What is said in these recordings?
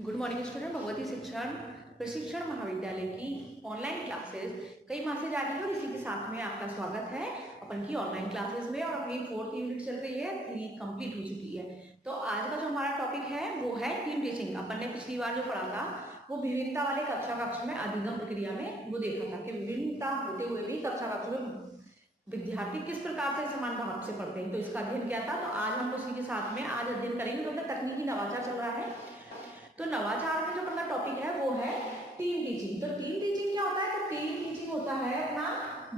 Good morning student. Bhagwati शिक्षण प्रशिक्षण महाविद्यालय की ऑनलाइन क्लासेस कई माह से जारी है। इसी के साथ में आपका स्वागत है अपन की ऑनलाइन क्लासेस में। और अपनी 4th यूनिट चल रही है, 3 कंप्लीट हो चुकी है। तो आज का जो हमारा टॉपिक है वो है टीम टीचिंग। अपन ने पिछली बार जो पढ़ा था वो विभिन्नता वाले कक्षा कक्ष में अधिगम प्रक्रिया में वो देखा था कि विभिन्नता होते हुए भी कक्षा कक्ष में विद्यार्थी किस प्रकार से समान भाव से पढ़ते हैं। तो इसका अध्ययन किया था। तो आज हम उसी के साथ में आज अध्ययन करेंगे क्योंकि तकनीकी नवाचार चल रहा है। तो नवाचार का जो अपना टॉपिक है वो है टीम टीचिंग। तो टीम टीचिंग क्या होता है? तो टीम टीचिंग होता है अपना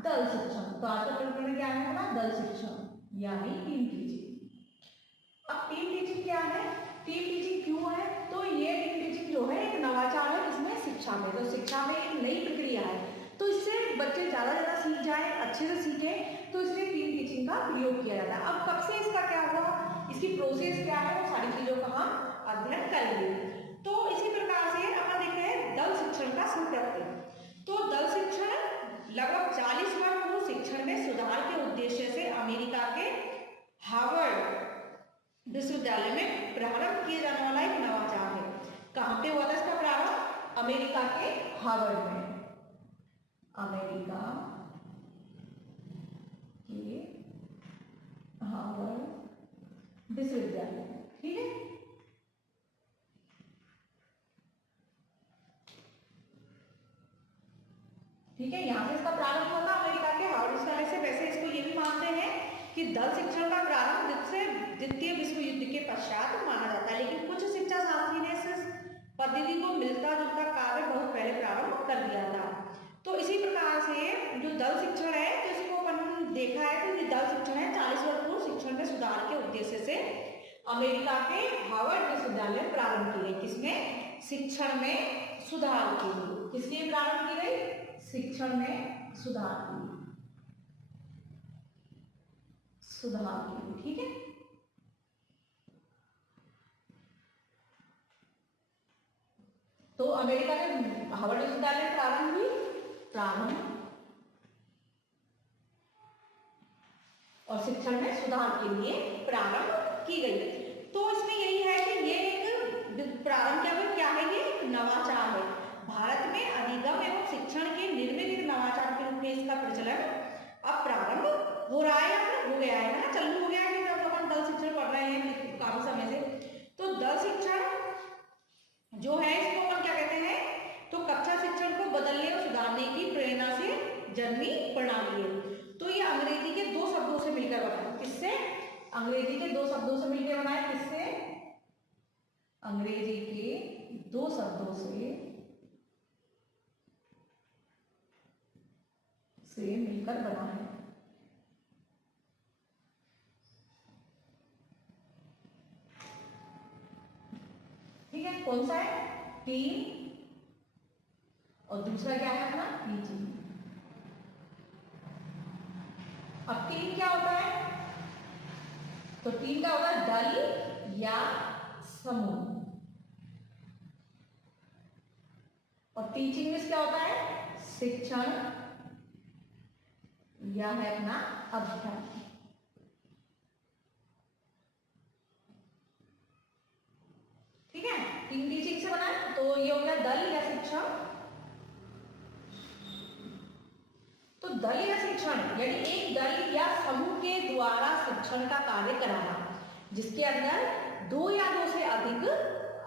दल शिक्षण। तो आज का टॉपिक क्या है अपना दल शिक्षण यानी टीम टीचिंग। अब टीम टीचिंग क्या है, टीम टीचिंग क्यों है? तो ये टीम टीचिंग जो है एक नवाचार है इसमें शिक्षा में। तो शिक्षा में एक नई प्रक्रिया है, तो इससे बच्चे ज्यादा सीख जाए, अच्छे से सीखे, तो इसलिए टीम टीचिंग का प्रयोग किया जाता है। अब कब से इसका क्या हुआ, इसकी प्रोसेस क्या है, वो सारी चीजों का हम अध्ययन करेंगे। तो इसी प्रकार से अपन देखते हैं दल शिक्षण का संप्रति। तो दल शिक्षण लगभग 40 वर्ष पूर्व शिक्षण में सुधार के उद्देश्य से अमेरिका के हार्वर्ड विश्वविद्यालय में प्रारंभ किया जाने वाला एक नवाचार है। कहाँ पे हुआ था इसका प्रारंभ? अमेरिका के हार्वर्ड में, अमेरिका के हार्वर्ड विश्वविद्यालय। ठीक है, ठीक है, यहाँ से इसका प्रारंभ हुआ था अमेरिका के हार्वर्ड विश्वविद्यालय से। वैसे इसको ये भी मानते हैं कि दल शिक्षण का प्रारंभ द्वितीय विश्व युद्ध के पश्चात माना जाता है, लेकिन कुछ शिक्षा शास्त्री ने इस पद्धति को मिलता जुलता कार्य बहुत पहले प्रारंभ कर दिया था। तो इसी प्रकार से जो दल शिक्षण है, तो इसको अपन देखा है तो दल शिक्षण है 40 वर्ष पूर्व शिक्षण में सुधार के उद्देश्य से अमेरिका के हार्वर्ड विश्वविद्यालय में प्रारंभ की गई। किसमें? शिक्षण में सुधार की गई। किसलिए प्रारंभ की गई? शिक्षण में सुधार की, सुधार की। ठीक है, तो अमेरिका में हार्वर्ड विश्वविद्यालय में प्रारंभ हुई, प्रारंभ और शिक्षण में सुधार के लिए प्रारंभ की गई। तो इसमें यही है कि ये एक प्रारंभ क्या है, ये नवाचार है। भारत में अधिगम एवं शिक्षण के निर्मित नवाचार के रूप में इसका प्रचलन अब प्रारंभ हो रहा है, हो गया है ना, चालू हो गया है। जब अपन दल शिक्षण पढ़ रहे हैं काफी समय से, तो दल शिक्षण जो है इसको अपन क्या कहते हैं? तो कक्षा शिक्षण को बदलने और सुधारने की प्रेरणा से जन्मी प्रणाली है। तो ये अंग्रेजी के 2 शब्दों से मिलकर बना है। किससे? अंग्रेजी के 2 शब्दों से मिलकर बना है। किससे? अंग्रेजी के 2 शब्दों से मिलकर बना है। ठीक है, कौन सा है? टीम, और दूसरा क्या है अपना? टीचिंग। अब टीम क्या होता है? तो टीम क्या होता है? दल या समूह। और टीचिंग में क्या होता है? शिक्षण या है अपना अध्ययन। ठीक है, टीम टीचिंग से बना है, तो ये हो गया दल या शिक्षण। तो दल या शिक्षण यानी एक दल या समूह के द्वारा शिक्षण का कार्य कराना, जिसके अंदर 2 या 2 से अधिक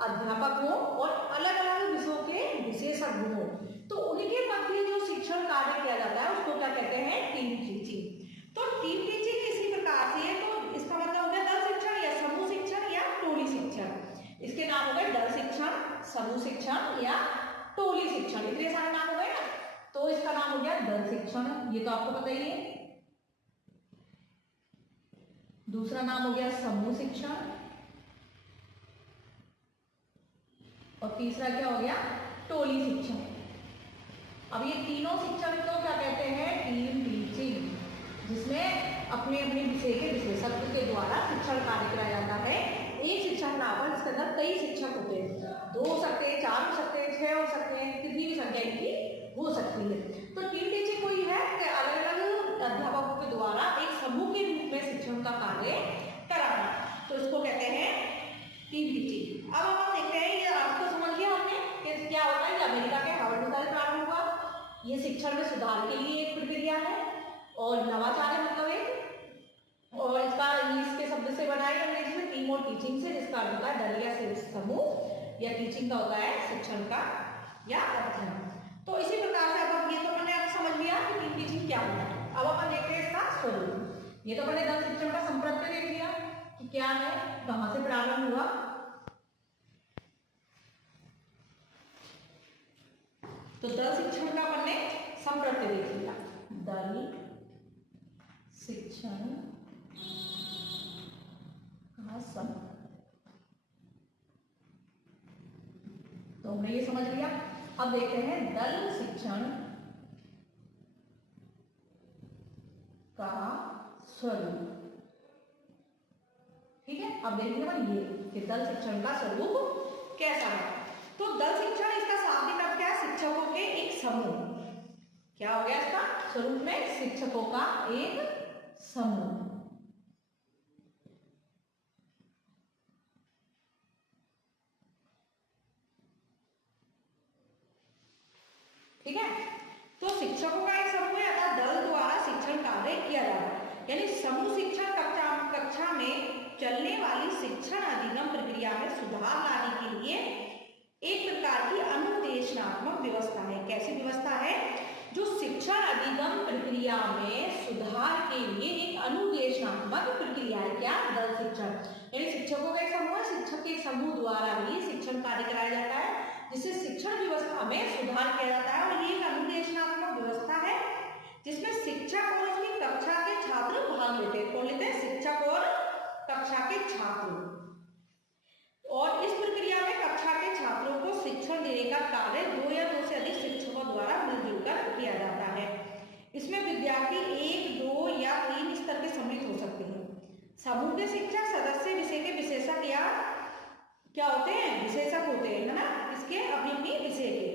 अध्यापक हो और अलग अलग विषयों के विशेषज्ञ हो, तो उनके मध्य जो शिक्षण कार्य किया जाता है उसको क्या कहते हैं? Team teaching. तो टीम टीचिंग इसी प्रकार से है। तो इसका मतलब हो गया दल शिक्षण या समूह शिक्षण या टोली शिक्षण। इसके नाम हो गए दल शिक्षण, समूह शिक्षण या टोली शिक्षण। इतने सारे नाम हो गए ना, तो इसका नाम हो गया दल शिक्षण, ये तो आपको पता ही है। दूसरा नाम हो गया समूह शिक्षण, और तीसरा क्या हो गया? टोली शिक्षण। अब ये तीनों शिक्षण को क्या कहते हैं? टीम टीचिंग, जिसमें अपने अपने विषय के विशेषज्ञ के द्वारा शिक्षण कार्य कराया जाता है। एक शिक्षक ना हो, इसके अंदर कई शिक्षक होते हैं, 2 हो सकते हैं, 4 हो सकते हैं, 6 हो सकते हैं, कितनी भी संख्या इनकी हो सकती है। तो टीम टीचिंग कोई है कि अलग अलग अध्यापकों के द्वारा एक समूह के रूप में शिक्षण का कार्य कराना, तो इसको कहते हैं टीम टीचिंग। अब हम देखते हैं ये आपको समझ ये शिक्षण में सुधार के लिए एक प्रक्रिया है और नवाचार है मतलब एक, और इसका इंग्लिश के शब्द से बना है अंग्रेजी में टीम और टीचिंग से, जिसका अर्थ होता है दल या समूह, या टीचिंग का होता है शिक्षण का या अध्ययन। तो इसी प्रकार से अब ये तो मैंने अब समझ लिया कि टीम टीचिंग क्या होता है। अब अपन देखते हैं इसका स्वरूप। ये तो मैंने दल शिक्षण का संप्रत्य देख लिया कि क्या है, कहां से प्रारंभ हुआ। तो दल शिक्षण का अपन ने संप्रत्य देख लिया, दल शिक्षण का संप्रत्य, तो हमने ये समझ लिया। अब देखते हैं दल शिक्षण का स्वरूप। ठीक है, अब देखेंगे अपन ये कि दल शिक्षण का स्वरूप कैसा है। तो दल शिक्षण, इसका शाब्दिक अर्थ क्या है, शिक्षकों के एक समूह। क्या हो गया इसका स्वरूप में, शिक्षकों का एक समूह। ठीक है, तो शिक्षकों का एक समूह है अर्थात दल द्वारा शिक्षण कार्य किया जा रहा है, यानी समूह शिक्षण कक्षा में चलने वाली शिक्षण अधिगम प्रक्रिया में सुधार लाने के लिए एक प्रकार की अनुदेशनात्मक व्यवस्था है। कैसी व्यवस्था है, जो शिक्षण अधिगम प्रक्रिया में सुधार के लिए एक अनुदेशनात्मक प्रक्रिया है। क्या, दल शिक्षण, यानी शिक्षकों का एक समूह है, शिक्षक के समूह द्वारा भी शिक्षण कार्य कराया जाता है, जिससे शिक्षण व्यवस्था में सुधार किया जाता है। और ये एक अनुदेशनात्मक व्यवस्था है जिसमें शिक्षक और उसकी कक्षा के छात्र भाग लेते हैं। कौन लेते हैं, शिक्षक और कक्षा के छात्र। और इस प्रक्रिया में कक्षा के छात्रों को शिक्षण देने का कार्य 2 या 2 से अधिक शिक्षकों द्वारा मिलजुल कर किया जाता है। इसमें विद्यार्थी 1, 2 या 3 स्तर के सम्मिलित हो सकते हैं। समूह के शिक्षक सदस्य विषय के विशेषज्ञ या क्या होते हैं, विशेषज्ञ होते हैं, है ना, इसके अपनी अपनी विषय के,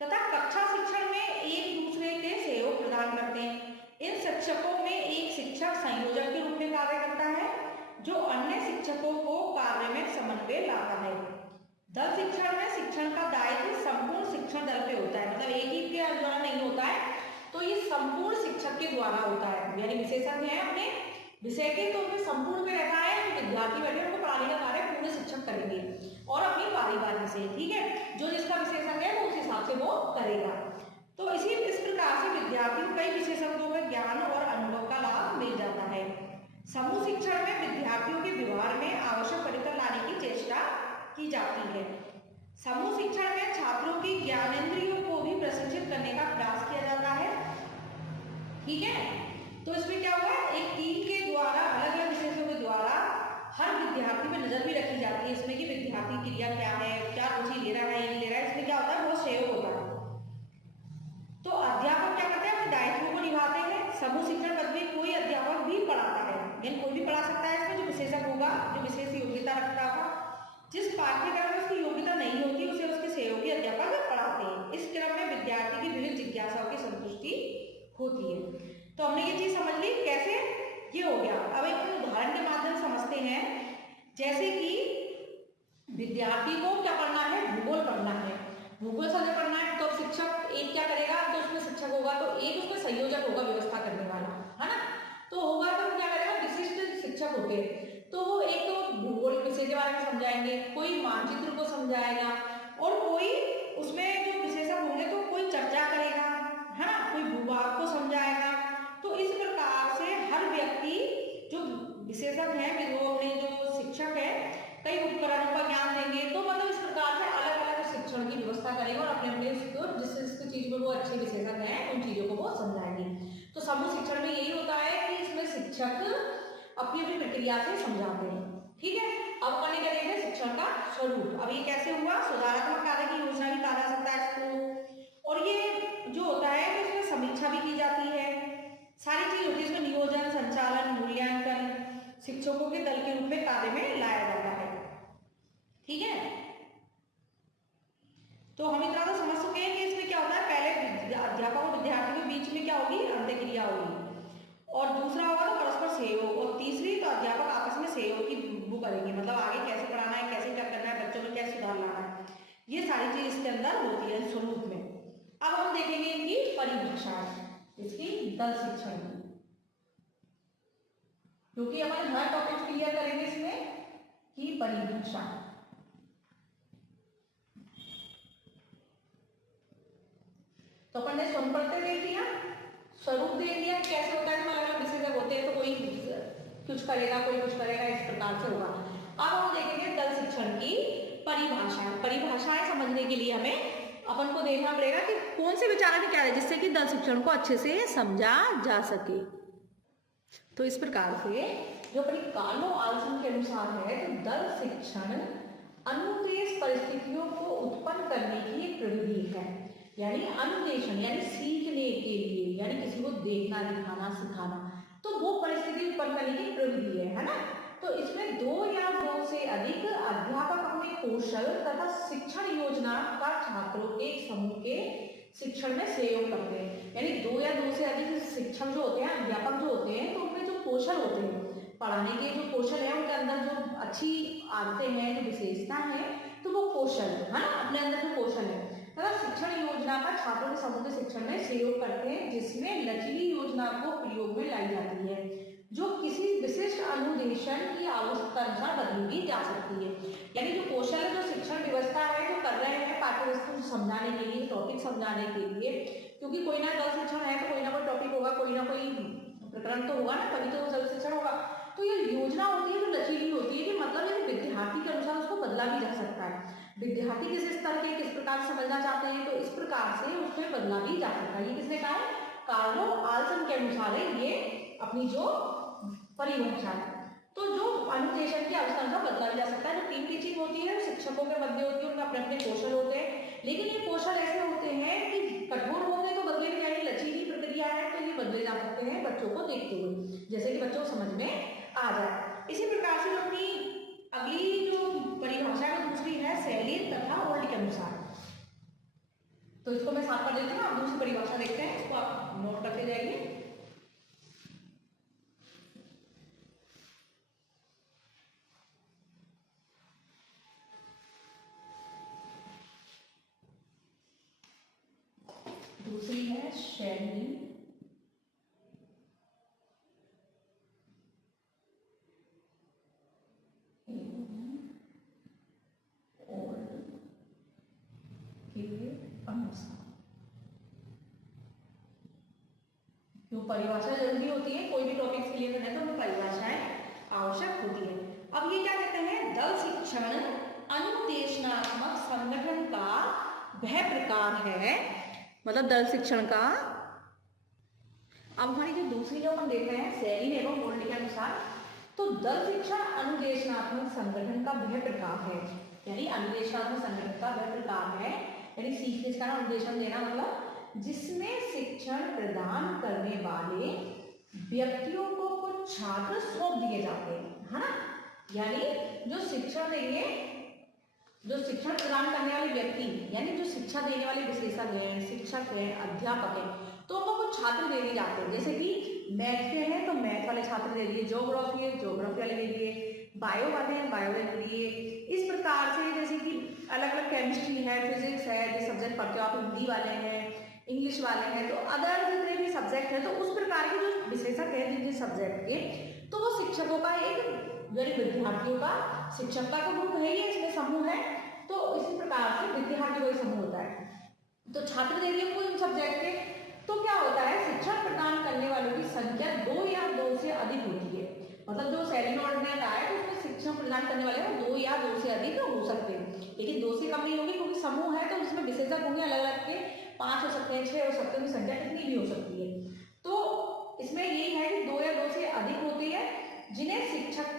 तथा कक्षा शिक्षण में एक दूसरे के सहयोग प्रदान करते हैं। इन शिक्षकों में एक शिक्षक संयोजक के रूप में कार्य करता है, जो अन्य शिक्षकों को कार्य में समन्वय लाता है। दल शिक्षण में शिक्षण का दायित्व संपूर्ण शिक्षण दल पे होता है, मतलब एक ही के द्वारा नहीं होता है, तो ये संपूर्ण शिक्षक के द्वारा होता है। यानी विशेषज्ञ है अपने विषय के, तो उनमें संपूर्ण में रहता है, विद्यार्थी बैठे उनको पढ़ाने का कार्य पूरे शिक्षक करेंगे और अपनी बारी से। ठीक है, जो जिसका विशेषज्ञ है वो उस हिसाब से वो करेगा। तो इस प्रकार से विद्यार्थी को कई विशेषज्ञों का ज्ञान और अनुभव का लाभ मिल जाता है। समूह शिक्षण में विद्यार्थियों के व्यवहार में आवश्यक परिवर्तन लाने की चेष्टा की जाती है। समूह शिक्षण में छात्रों की ज्ञानेंद्रियों को भी प्रशिक्षित करने का प्रयास किया जाता है। ठीक है, तो इसमें क्या हुआ, एक टीम के द्वारा अलग अलग विषयों के द्वारा हर विद्यार्थी पे नजर भी रखी जाती है इसमें कि विद्यार्थी क्रिया क्या है, क्या रुचि ले रहा है, ये ले रहा है। इसमें क्या होता है, बहुत सहयोग होता है। तो अध्यापक क्या करते हैं, अपने दायित्वों को निभाते हैं। समूह शिक्षण पद्धति कोई अध्यापक भी पढ़ाता है, यानी कोई भी पढ़ा सकता है इसमें, जो विशेषज्ञ होगा, जो विशेष योग्यता रखता होगा। जिस पाठ्यक्रम में उसकी योग्यता नहीं होती उसे उसके सहयोगी अध्यापक पढ़ाते हैं। इस क्रम में विद्यार्थी की विभिन्न जिज्ञासाओं की संतुष्टि होती है। तो हमने ये चीज समझ ली, कैसे ये हो गया। अब एक उदाहरण के माध्यम समझते हैं, जैसे कि विद्यार्थी को क्या पढ़ना है, भूगोल पढ़ना है। भूगोल सब्जेक्ट पढ़ना है, तो शिक्षक एक क्या करेगा, तो उसमें शिक्षक होगा, तो एक उसमें संयोजक होगा, व्यवस्था करने वाला, है ना। तो होगा तो क्या करेगा, विशिष्ट शिक्षक होते हैं, तो वो एक तो भूगोल विषय के बारे में समझाएंगे, कोई मानचित्र को समझाएगा, और कोई उसमें जो विशेषज्ञ होंगे तो कोई चर्चा करेगा, है ना, कोई भूभाग को समझाएगा। तो इस प्रकार से हर व्यक्ति जो विशेषज्ञ है, वो अपने जो शिक्षक है, कई उपकरणों का ज्ञान देंगे। तो मतलब इस प्रकार से अलग अलग शिक्षण की व्यवस्था करेंगे और अपने अपने जिस चीज में वो अच्छे विशेषज्ञ हैं उन चीजों को वो समझाएंगे। तो समूह शिक्षण में यही होता है कि इसमें शिक्षक अपनी अपनी प्रक्रिया से समझाते हैं। ठीक है, अब अपन करेंगे शिक्षण का स्वरूप। अब ये कैसे हुआ, सुधारात्मक कार्य की योजना भी कहा जा सकता है इसको, और ये जो होता है तो इसमें समीक्षा भी की जाती है, सारी चीज होती है इसमें, नियोजन, संचालन, मूल्यांकन शिक्षकों के दल के रूप में कार्य में लाया जाता है। ठीक है, तो हम इतना तो समझ चुके हैं कि इसमें क्या होता है, पहले अध्यापक और विद्यार्थी के बीच में क्या होगी, अंतःक्रिया होगी, और दूसरा होगा तो परस्पर सहयोग, और तीसरी तो अध्यापक आपस में सहयोग की वो करेंगे, मतलब आगे कैसे पढ़ाना है, कैसे क्या करना है, बच्चों में कैसे सुधार लाना है, ये सारी चीज इसके अंदर होती है स्वरूप में। अब हम देखेंगे परिभाषा है, इसकी दल शिक्षण की, क्योंकि अपन हर टॉपिक क्लियर करेंगे इसमें कि परिभाषा। तो अपन ने स्वरूप दे दिया, स्वरूप दे दिया कैसे होता है, तो अलग अलग विषय होते हैं, तो कोई कुछ करेगा कोई कुछ करेगा, इस प्रकार से होगा। अब हम देखेंगे दल शिक्षण की परिभाषा। परिभाषाएं समझने के लिए हमें अपन को देखना पड़ेगा कि कौन से विचारक ने क्या है, जिससे कि दल शिक्षण को अच्छे से समझा जा सके। तो इस प्रकार से जो अपनी कार्लो आल्सन के अनुसार है, तो दल शिक्षण अनुदेश परिस्थितियों को उत्पन्न करने की एक प्रविधि है, यानी अनुदेशन यानी सीखने के लिए, यानी किसी को देखना दिखाना सिखाना, तो वो परिस्थिति उत्पन्न करने की प्रविधि है ना। तो इसमें दो या दो से अधिक अध्यापक अपने कौशल तथा शिक्षण योजना का छात्रों के समूह के शिक्षण में सहयोग करते हैं, यानी दो या दो से अधिक शिक्षक जो होते हैं, अध्यापक जो होते हैं, तो उनमें जो कौशल होते हैं, पढ़ाने के जो कौशल है, उनके अंदर जो अच्छी आदतें हैं, जो विशेषता है, तो वो कौशल है ना, अपने अंदर जो कौशल है तथा शिक्षण योजना का छात्रों के समूह के शिक्षण में सहयोग करते हैं, जिसमें लचीली योजना को प्रयोग में लाई जाती है, जो किसी विशिष्ट अनुदेशन की आवश्यकता अनुसार बदली भी जा सकती है। यानी जो कौशल है, जो शिक्षण व्यवस्था है, जो कर रहे हैं पाठ्य वस्तु समझाने के लिए, टॉपिक समझाने के लिए, क्योंकि कोई ना दल शिक्षण है तो कोई ना कोई टॉपिक होगा, कोई ना कोई प्रकरण तो होगा ना, तभी तो दल शिक्षण होगा। तो ये योजना होती है जो लचीली होती है, कि मतलब ये विद्यार्थी के अनुसार उसको बदला भी जा सकता है, विद्यार्थी किस स्तर के किस प्रकार से समझना चाहते हैं, तो इस प्रकार से उसमें बदला भी जा सकता है। ये किसने कहा है? कार्लो आल्सन के अनुसार है ये अपनी जो परिभाषा है। तो जो अनुदेशन की अवस्था अनुसार बदला भी जा सकता है। जो टीम टीचिंग होती है शिक्षकों के मध्य होती है, उनके अपने अपने कौशल होते हैं, लेकिन ये कौशल ऐसे होते हैं कि कठोर होंगे तो बदले भी जाएंगे, लचीली प्रक्रिया है तो ये बदले जा सकते हैं बच्चों को देखते हुए, जैसे कि बच्चों को समझ में आ जाए। इसी प्रकार से अपनी अगली जो परिभाषा है दूसरी है शैली तथा ओल्ड के अनुसार। तो इसको मैं साफ कर देती हूँ, आप दूसरी परिभाषा देखते हैं, इसको आप नोट करते जाइए। दूसरी है शैली अनुसार। जो परिभाषा जरूरी होती है, कोई भी टॉपिक्स के लिए करना है तो वो परिभाषाएं आवश्यक होती है। अब ये क्या कहते हैं? दल शिक्षण अनुदेशनात्मक संगठन का वह प्रकार है, मतलब दल शिक्षण का। अब हमारी जो दूसरी जो हम देख रहे हैं शैली एवं मोल्ड के अनुसार, तो दल शिक्षण अनुदेशनात्मक संगठन का वह प्रकार है, यानी अनुदेशनात्मक संगठन का वह प्रकार है, यानी सीखने का अनुदेशन देना, मतलब जिसमें शिक्षण प्रदान करने वाले व्यक्तियों को कुछ छात्र सौंप दिए जाते हैं, है ना। यानी जो शिक्षण देंगे, जो शिक्षण प्रदान करने वाले व्यक्ति, यानी जो शिक्षा देने वाले विशेषज्ञ हैं, शिक्षक हैं, अध्यापक हैं, तो उनको कुछ छात्र दे दिए जाते हैं। जैसे कि मैथ के हैं तो मैथ वाले छात्र दे दिए, ज्योग्राफी है ज्योग्राफी वाले दे दिए, बायो वाले हैं बायो वाले दे दिए। इस प्रकार से जैसे कि अलग अलग केमिस्ट्री है, फिजिक्स है, जो सब्जेक्ट पढ़ते हो आप, हिंदी वाले हैं, इंग्लिश वाले हैं, तो अदर जितने भी सब्जेक्ट है, तो उस प्रकार के जो विशेषज्ञ हैं जिन जिन सब्जेक्ट के, तो वो शिक्षकों का एक विद्यार्थियों का शिक्षकता का ग्रुप है, ये इसमें समूह है। तो इसी प्रकार से विद्यार्थियों का समूह होता है। तो छात्र दे दिए कोई सब्जेक्ट के, तो क्या होता है, शिक्षण प्रदान करने वालों की संख्या 2 या 2 से अधिक होती है। मतलब जो शैली ऑर्डर ने बताया, तो उसमें शिक्षण प्रदान करने वाले 2 या 2 से अधिक हो सकते हैं, लेकिन 2 से कम नहीं होगी, क्योंकि समूह है तो उसमें विशेषज्ञ होंगे अलग अलग के, 5 हो सकते हैं, 6 हो सकते हैं, संख्या कितनी भी हो सकती है। तो इसमें यही है कि 2 या 2 से अधिक होती है, जिन्हें शिक्षक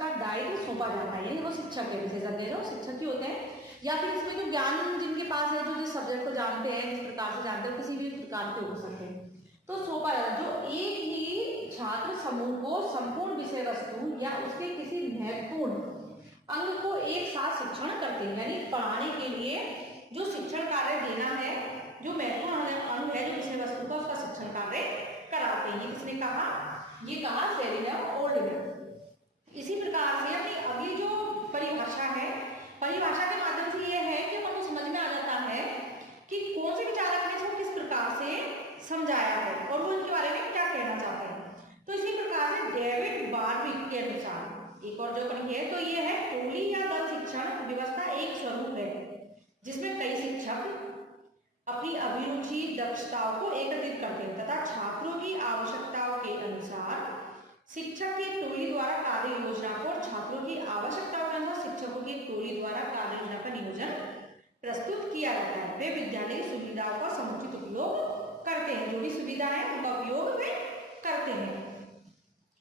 का दायित्व सौंपा जाता है, यानी वो शिक्षक है, विशेषज्ञ जो शिक्षक ही होते हैं, या फिर इसमें जो ज्ञान जिनके पास है, जो जिस सब्जेक्ट को जानते हैं, जिस प्रकार से जानते हैं, किसी भी प्रकार के हो सकते हैं, तो सौंपा जाता है, जो एक ही छात्र समूह को संपूर्ण विषय वस्तु या उसके किसी महत्वपूर्ण अंग को एक साथ शिक्षण करते हैं। यानी पढ़ाने के लिए जो शिक्षण कार्य देना है, जो महत्वपूर्ण अंग है, जो विषय वस्तु का, उसका शिक्षण कार्य कराते हैं। ये किसने कहा? ये कहा शैली ने ओल्ड ने। इसी प्रकार से अपनी अगली जो परिभाषा है, परिभाषा के माध्यम से यह है कि हमको समझ में आ जाता है कि कौन से विचारक ने किस प्रकार से समझाया है और वो इनके बारे में क्या कहना चाहते हैं। तो इसी प्रकार से डेविड बार्विक के अनुसार एक और जो कमी है तो ये है टोली या दल शिक्षण व्यवस्था एक स्वरूप है जिसमें कई शिक्षक अपनी अभिरुचि दक्षताओं को एकत्रित करते हैं तथा छात्रों की आवश्यकताओं के अनुसार शिक्षक की टोली द्वारा कार्य योजना को और छात्रों की आवश्यकताओं के अनुसार शिक्षकों की टोली द्वारा कार्य योजना का नियोजन प्रस्तुत किया जाता है। वे विद्यालय की सुविधाओं का समुचित उपयोग करते हैं, जो भी सुविधा है उनका उपयोग वे करते हैं।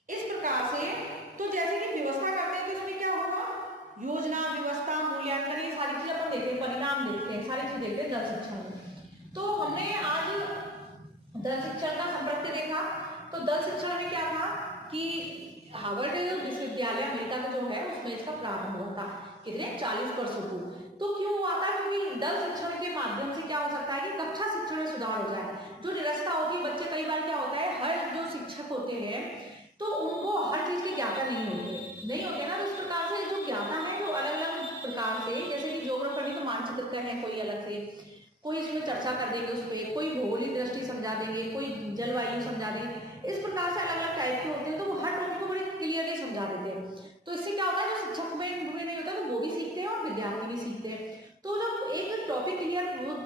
इस प्रकार से तो जैसे कि व्यवस्था करते हैं तो इसमें क्या होगा, योजना, व्यवस्था, मूल्यांकन, ये सारी चीजें अपन देखते हैं, परिणाम देखते हैं, सारी चीज देखते हैं दल शिक्षण में। तो हमने आज दल शिक्षण का संप्रत्य देखा। तो दल शिक्षण में क्या था कि हार्वर्ड विश्वविद्यालय अमेरिका का जो है उसमें इसका प्रारंभ हुआ था कितने 40 वर्षों को। तो क्यों हुआ था, क्योंकि दल शिक्षण के माध्यम से क्या हो सकता है कि कक्षा शिक्षण में सुधार हो जाए। जो निरस्ता होती है, बच्चे कई बार क्या होता है, हर जो शिक्षक होते हैं तो उनको हर चीज की ज्ञाता नहीं होते ना। तो इस प्रकार से जो ज्ञाता है जो अलग अलग प्रकार से, जैसे कि ज्योग्राफी तो मानचित्र है कोई अलग से, कोई इसमें चर्चा कर देंगे उस पर, कोई भौगोलिक दृष्टि समझा देंगे, कोई जलवायु समझा देंगे। इस प्रकार से अलग अलग टाइप के होते हैं तो वो हर टॉपिक को बड़े क्लियरली समझा देते हैं। तो इससे क्या होता है, जो शिक्षक में नहीं होता तो वो भी सीखते हैं और विद्यार्थी भी सीखते हैं। तो जब एक टॉपिक क्लियर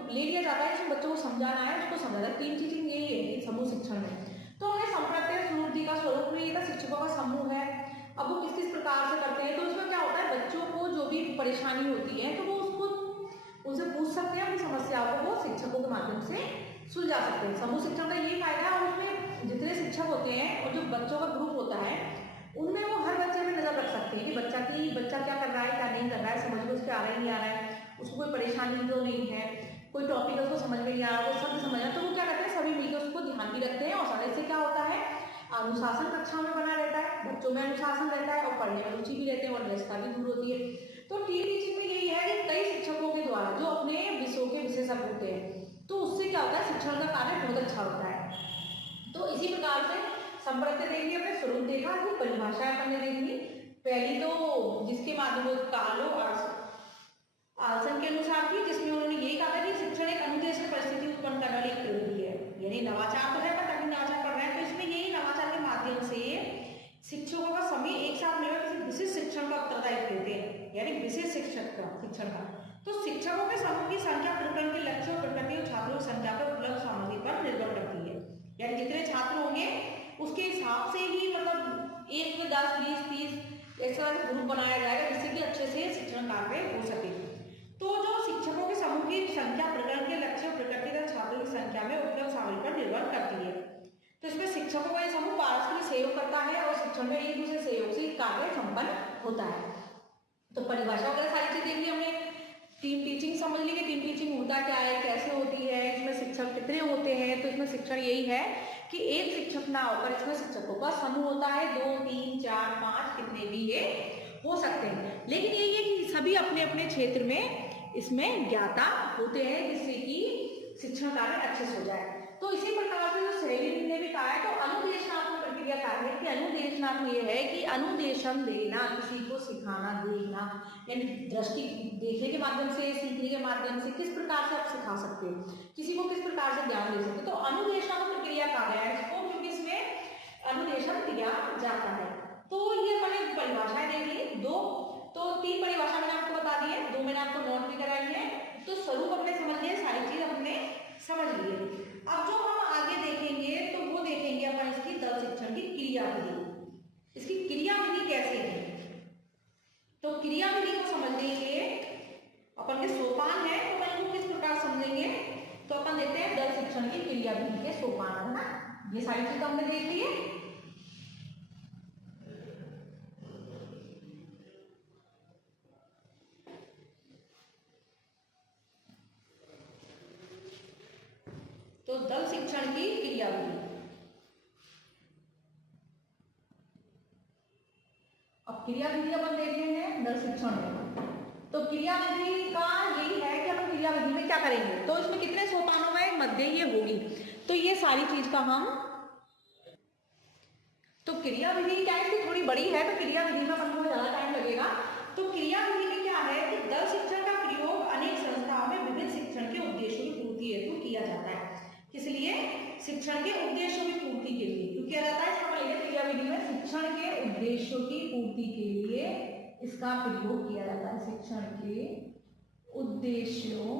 ले लिया जाता है, जिसमें बच्चों को समझाना है उसको समझाना है। 3 चीजें यही है समूह शिक्षण में। तो हमने संप्रत्य स्वरूप दी का स्वरूप में ये था, शिक्षकों का समूह है। अब वो किस किस प्रकार से करते हैं, तो इसमें क्या होता है, बच्चों को जो भी परेशानी होती है तो वो उसको उनसे पूछ सकते हैं, अपनी समस्याओं को वो शिक्षकों के माध्यम से सुलझा सकते हैं। समूह शिक्षण का यही फायदा है। और उसमें जितने शिक्षक होते हैं और जो बच्चों का ग्रुप होता है उनमें वो हर बच्चे में नजर रख सकते हैं कि बच्चा क्या कर रहा है, क्या नहीं कर रहा है, समझ में उसके आ रहा है नहीं आ रहा है, उसको कोई परेशानी तो नहीं है, कोई टॉपिक उसको समझ में नहीं आ रहा, वो शब्द समझ रहा है। तो वो क्या करते हैं, सभी मिलकर उसको ध्यान भी रखते हैं। और सारे से क्या होता है, अनुशासन कक्षा में बना रहता है, बच्चों में अनुशासन रहता है और पढ़ने में रुचि भी रहते हैं और व्यस्तता भी दूर होती है। तो टीम टीचिंग में यही है कि कई शिक्षकों के द्वारा जो अपने विषयों के विशेषज्ञ होते हैं तो उससे क्या होता है, शिक्षण का कार्य बहुत अच्छा होता है। तो इसी प्रकार से संप्रत्य देखिए, अपने स्वरूप देखा कि परिभाषाएं अपन ने देखी। पहली तो जिसके माध्यम कार्लो आल्सन के अनुसार थी, जिसमें उन्होंने यही कहा था कि शिक्षण एक अनुदेश परिस्थिति उत्पन्न करने वाली प्रवृत्ति है। यानी नवाचार तो है पर तभी नवाचार कर रहे हैं, तो इसमें यही नवाचार के माध्यम से शिक्षकों का सभी एक साथ मिलकर किसी विशेष शिक्षण का उत्तरदायित्व लेते हैं, यानी विशेष शिक्षण का। तो शिक्षकों के समूह की संख्या प्रकरण के लक्ष्य और प्रकृति और छात्रों की संख्या पर उपलब्ध सामग्री पर निर्भर करती है। यानी जितने छात्र होंगे उसके हिसाब से ही, मतलब 1 में 10, 20, 30 ऐसा ग्रुप बनाया जाएगा जिससे कि अच्छे से शिक्षण कार्य हो सके। तो जो शिक्षकों के समूह की संख्या प्रकरण के लक्ष्य और प्रकृति तथा छात्रों की संख्या में उपलब्ध सामग्री पर निर्भर करती है। तो इसमें शिक्षकों का यह समूह पारस्परिक सहयोग करता है और शिक्षण में एक दूसरे सहयोग से कार्य संपन्न होता है। तो परिभाषा वगैरह सारी चीज देख ली हमने। टीम टीचिंग समझ ली कि टीम टीचिंग होता क्या है, कैसे होती है, इसमें शिक्षक कितने होते हैं। तो इसमें शिक्षण यही है कि एक शिक्षक ना होकर इसमें शिक्षकों का समूह होता है, 2, 3, 4, 5 कितने भी ये हो सकते हैं। लेकिन यही है कि सभी अपने अपने क्षेत्र में इसमें ज्ञाता होते हैं जिससे कि शिक्षण कार्य अच्छे से हो जाए। तो इसी प्रकार से जो श्रेणी ने भी कहा है, तो अनुदेशनात्मक प्रक्रिया कार्य है कि अनुदेशनात्मक ये है कि अनुदेशन देना, किसी को सिखाना, देखना, यानी दृष्टि देखने के माध्यम से, सीखने के माध्यम से किस प्रकार से आप सिखा सकते हो, किसी को किस प्रकार से ज्ञान दे सकते हो। तो अनुदेशनात्मक प्रक्रिया कार्य है इसको, क्योंकि इसमें अनुदेशन दिया जाता है। तो ये मैंने परिभाषाएं दे दी 2, तो 3 परिभाषा मैंने आपको बता दी है, 2 मैंने आपको नोट भी कराई है। तो स्वरूप अपने समझ लिए, सारी चीज हमने समझ लिए। अब जो हम आगे देखेंगे तो वो देखेंगे अपन इसकी दल शिक्षण की क्रियाविधि। इसकी क्रियाविधि कैसे है, तो क्रियाविधि को समझने के लिए अपन के सोपान है, तो अपन को किस प्रकार समझेंगे। तो अपन देते हैं दल शिक्षण की क्रियाविधि के सोपान, है ना। ये सारी चीज हमने देख ली है। तो दल शिक्षण की क्रियाविधि, अब क्रियाविधि अपन देख लेंगे दल शिक्षण में। तो क्रियाविधि का यही है कि हम क्रियाविधि में क्या करेंगे। तो इसमें कितने सोपानों में मध्य ये होगी, तो ये सारी चीज का हम, तो क्रियाविधि क्या है, थोड़ी बड़ी है तो क्रियाविधि में अपन को ज्यादा टाइम लगेगा। तो क्रियाविधि में क्या है कि दल शिक्षण का प्रयोग अनेक संस्थाओं में विभिन्न शिक्षण के उद्देश्यों की पूर्ति हेतु किया जाता है। इसलिए शिक्षण के उद्देश्यों की पूर्ति के लिए, क्योंकि क्या रहता है इसका मतलब क्रियाविधि में शिक्षण के उद्देश्यों की पूर्ति के लिए इसका प्रयोग किया जाता है। शिक्षण के उद्देश्यों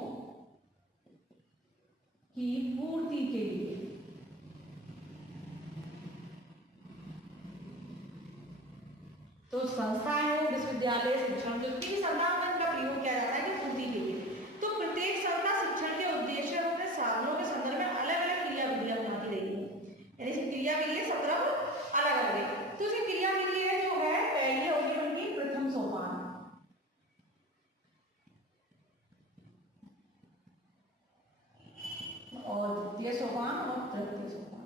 की पूर्ति के लिए। तो संस्थाएं हो, विश्वविद्यालय, शिक्षण, जो भी संस्थान का प्रयोग किया जाता है कि पूर्ति के लिए। तो प्रत्येक संस्था शिक्षण के उद्देश्य और अपने साधनों के संदर्भ में अलग अलग क्रियाविधियां बनाती रही है, यानी क्रियाविधि 17 अलग अलग है। तो इसकी क्रियाविधि है जो है पहली होगी उनकी प्रथम सोपान, और द्वितीय सोपान और तृतीय सोपान।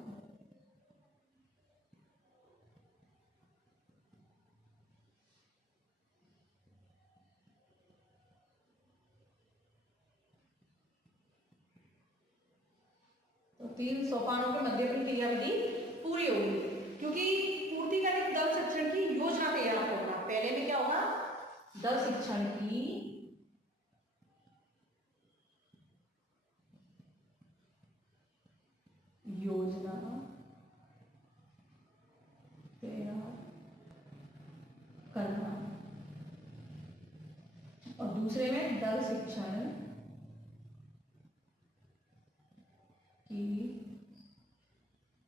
तो 3 सोपानों के मध्य में क्रियाविधि पूरी होगी, क्योंकि पूर्ति का दल शिक्षण की योजना तैयार करना। पहले में क्या होगा, दल शिक्षण की योजना तैयार करना, और दूसरे में दल शिक्षण की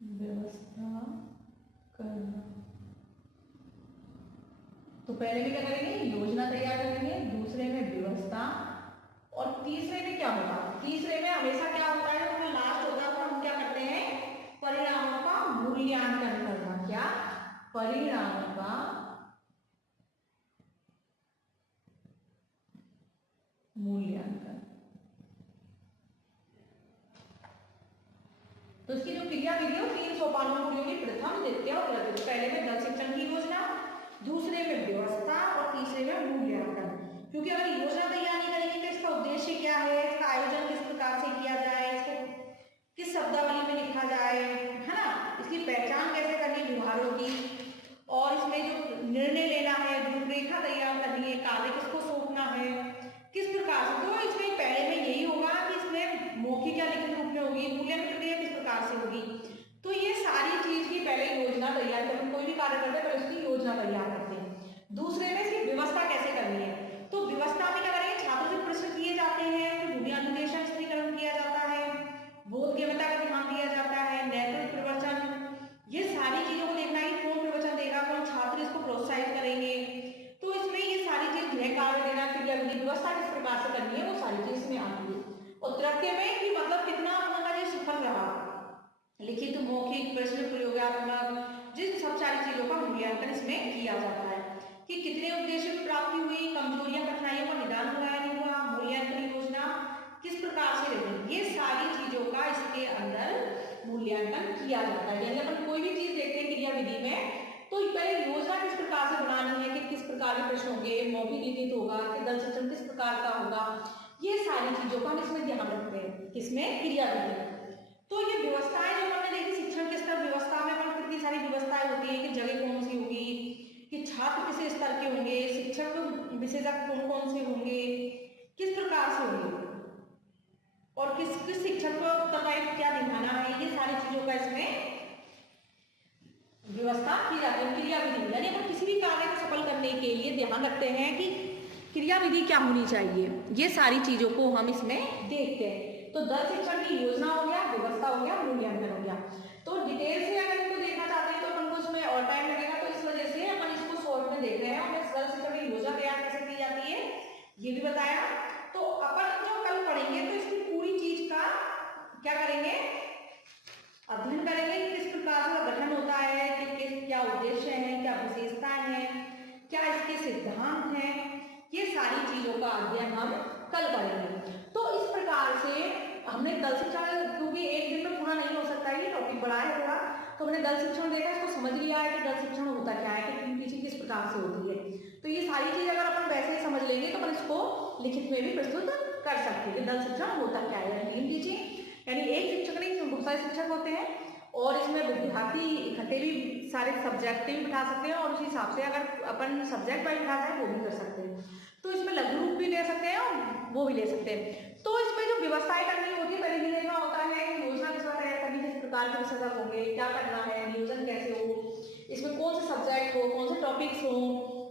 व्यवस्था करना। तो पहले में क्या करेंगे, योजना तैयार करेंगे, दूसरे में व्यवस्था, और तीसरे में क्या होगा, तीसरे में हमेशा क्या होता है, जब लास्ट होता है तो हम क्या करते हैं, परिणामों का मूल्यांकन करना। क्या, परिणामों का मूल्यांकन। तो इसकी जो क्रियाविधि है 3 सोपानों में होगी, प्रथम, द्वितीय और तृतीय। पहले में दल शिक्षण की योजना, दूसरे में व्यवस्था और तीसरे में मूल्यांकन। क्योंकि अगर योजना तैयार नहीं करेंगे तो इसका उद्देश्य क्या है, इसका आयोजन किस प्रकार से किया जाए, इसको किस शब्दावली में लिखा जाए, है ना, इसकी पहचान कैसे करनी है विभागों की, और इसमें जो निर्णय लेना है, रूपरेखा तैयार करनी है, कार्य किसको सौंपना है, किस प्रकार से। तो इसमें पहले में यही होगा कि इसमें मौखिक या लिखित रूप में होगी, मूल्यांकन प्रक्रिया किस प्रकार से होगी। तो ये सारी चीज की पहले योजना तैयार करते, कोई भी कार्य करते हैं पहले उसकी योजना तैयार करते हैं। दूसरे में इसकी व्यवस्था कैसे करनी है, तो व्यवस्था में क्या करेंगे, छात्रों से प्रश्न किए जाते हैं, फिर बुनियादुद्देश्य स्पष्टीकरण किया जाता है, बोधगम्यता का ध्यान दिया जाता है, नेतृत्व प्रवचन, ये सारी चीजों को देखना है, कौन प्रवचन देगा, कौन छात्र इसको प्रोत्साहित करेंगे। तो इसमें ये सारी चीज गृह कार्य देना, क्रियाविधि, व्यवस्था किस प्रकार से करनी है, वो सारी चीज इसमें आती है। और तृतीय में कि मतलब कितना अपना ये सफल रहा, लिखित, मौखिक, प्रश्न, प्रयोगात्मक, जिन सब सारी चीजों का मूल्यांकन इसमें किया जाता है कि कितने उद्देश्यों की प्राप्ति हुई, कमजोरियां, कठिनाइयों का निदान हुआ या नहीं हुआ, मूल्यांकन योजना किस प्रकार से रही, ये सारी चीजों का इसके अंदर मूल्यांकन किया जाता है। यानी अपन कोई भी चीज देखते हैं क्रियाविधि में, तो पहले योजना किस प्रकार से बनानी है, कि किस प्रकार के प्रश्न होंगे, मौखिक, लिखित होगा, कि दल शिक्षण किस प्रकार का होगा, ये सारी चीजों का हम इसमें ध्यान रखते हैं, किसमें, क्रियाविधि। तो ये व्यवस्थाएं जो हमने देखी शिक्षण के स्तर, व्यवस्था में अपन कितनी सारी व्यवस्थाएं होती है, कि जगह कौन सी होगी, कि छात्र किस स्तर के होंगे, शिक्षक विशेषज्ञ कौन कौन से होंगे, किस प्रकार से होंगे, और किस किस शिक्षक को उत्तरदायित्व क्या निभाना है, ये सारी चीजों का इसमें व्यवस्था की जाती है क्रियाविधि। यानी हम किसी भी कार्य को सफल करने के लिए ध्यान रखते हैं कि क्रियाविधि क्या होनी चाहिए, ये सारी चीजों को हम इसमें देखते हैं। तो दल शिक्षण की योजना हो गया, व्यवस्था हो गया, मूल्यांकन हो गया। तो डिटेल से अगर इसको देखना चाहते हैं तो अपन को इसमें और टाइम लगेगा, तो इस वजह से अपन इसको शॉर्ट में देख रहे हैं। हमने दल शिक्षण की योजना तैयार कैसे की जाती है ये भी बताया। तो अपन जो कल पढ़ेंगे तो इसकी पूरी चीज का क्या करेंगे, अध्ययन करेंगे, किस प्रकार का गठन होता है, कि किस क्या उद्देश्य है, क्या विशेषताएं हैं, क्या इसके सिद्धांत हैं, ये सारी चीजों का अध्ययन हम कल करेंगे। तो इस प्रकार से हमने दल शिक्षण, क्योंकि एक दिन में पूरा नहीं हो सकता है, ये टॉपिक बड़ा है थोड़ा, तो हमने दल शिक्षण देखा, इसको समझ लिया है कि दल शिक्षण होता क्या है, कि टीम टीचिंग किस प्रकार से होती है। तो ये सारी चीज अगर अपन वैसे ही समझ लेंगे तो अपन इसको लिखित में भी प्रस्तुत कर सकते हैं कि दल शिक्षण होता क्या है। यानी टीम टीचिंग यानी एक शिक्षक नहीं, बहुत सारे शिक्षक होते हैं, और इसमें विद्यार्थी इकट्ठे भी सारे सब्जेक्ट भी बिठा सकते हैं, और उसी हिसाब से अगर अपन सब्जेक्ट वाइज बिठाना है वो भी कर सकते हैं। तो इसमें लघु रूप भी ले सकते हैं और वो भी ले सकते हैं। तो इसमें जो व्यवस्थाएं करनी होती है, पहले ये देखना होता है कि योजना किस बार तैयार करनी, किस प्रकार के सदस्य होंगे, क्या करना है, नियोजन कैसे हो, इसमें कौन से सब्जेक्ट हो, कौन से टॉपिक्स हो,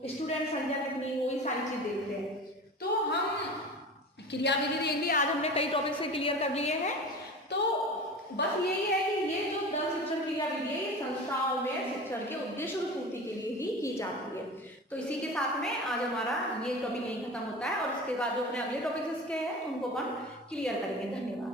स्टूडेंट संख्या कितनी हो, ये सारी चीज देखते हैं। तो हम क्रियाविधि देख ली, आज हमने कई टॉपिक से क्लियर कर लिए हैं। तो बस यही है कि ये जो दल शिक्षण क्रियाविधि है ये संस्थाओं में शिक्षण के उद्देश्य और पूर्ति के लिए ही की जाती है। तो इसी के साथ में आज हमारा ये टॉपिक यही खत्म होता है और इसके बाद जो अपने अगले टॉपिक्स इसके हैं उनको अपन क्लियर करेंगे। धन्यवाद।